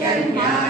Christian Jahr.